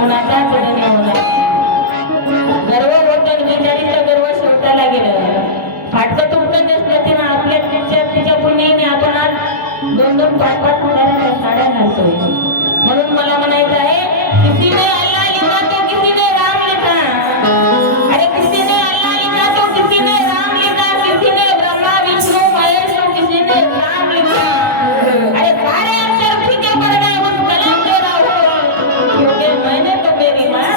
कुणाचाच धनी होणार गर्व होतं बिचारीचं गर्व शेवटाला गेलं फाटकं तुटकं नसलं तिनं आपल्या तिच्या पुण्याने आपण आज 2-2 5-5 हजाराच्या साड्या घालतोय म्हणून मला म्हणायचं आहे किसी ने अल्लाह लिखा तो किसी ने राम लिखा अरे किसी ने अल्लाह लिखा तो किसी ने राम लिखा किसी ने ब्रह्मा विष्णु महेश तो किसी ने राम लिखा अरे सारे अक्षर फीके पड़ गए उस कलम के राहुल क्योंकि मैंने तो मेरी माँ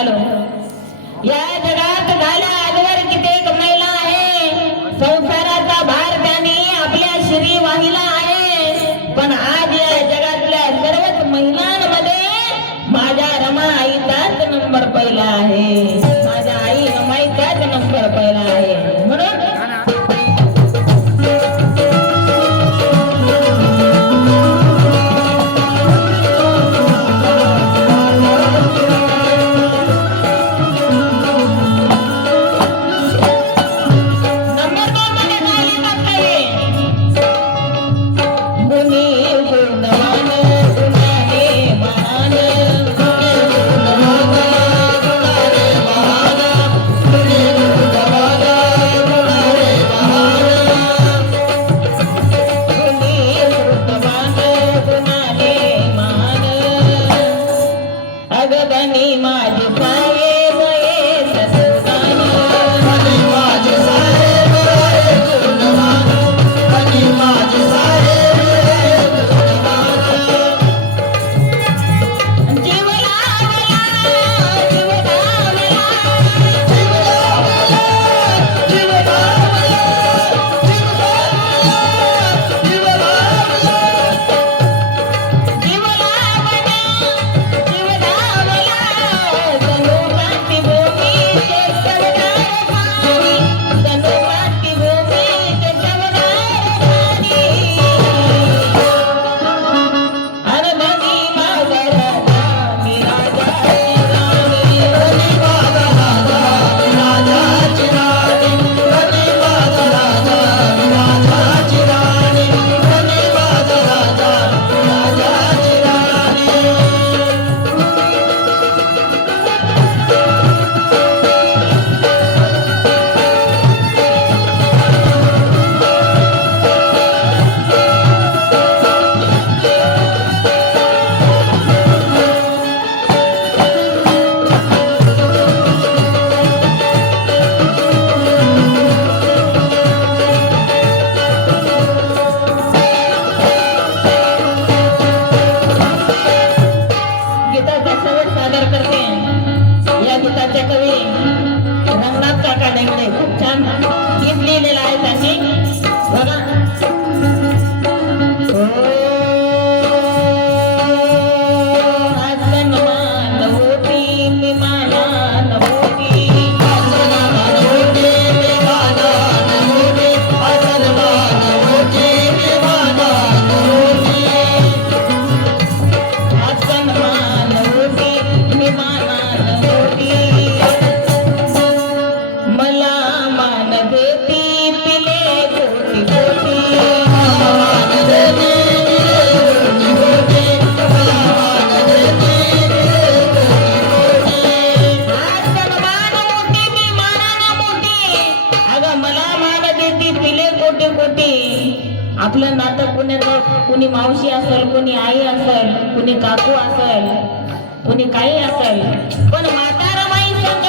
झालो. या जगात झाल्या आजवर कित्येक महिला आहे, संसाराचा भार त्याने आपल्या श्री वाहिला आहे. पण आज या जगातल्या सर्वच महिलांमध्ये माझ्या रमा आईचाच नंबर पहिला आहे. माझ्या आई रमाईचाच नंबर पहिला आहे. म्हणून खूप छान गीत लिहिलेलं आहे त्यांनी बघा. आपलं नातं कुणी मावशी असेल, कुणी आई असेल, कुणी काकू असेल, कुणी काही असेल, पण म्हातारा माई संग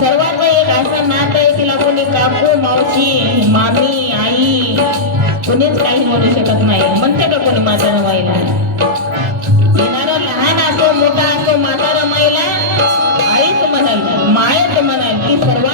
सर्वात एक असं नातं आहे तिला कुणी काकू, मावशी, मामी, आई कुणीच काही म्हणू शकत नाही. म्हणते का कोणी म्हातारा माईला? येणारा लहान असो मोठा असो म्हातारा माईला आईच म्हणाल, मायच म्हणाल. ती सर्व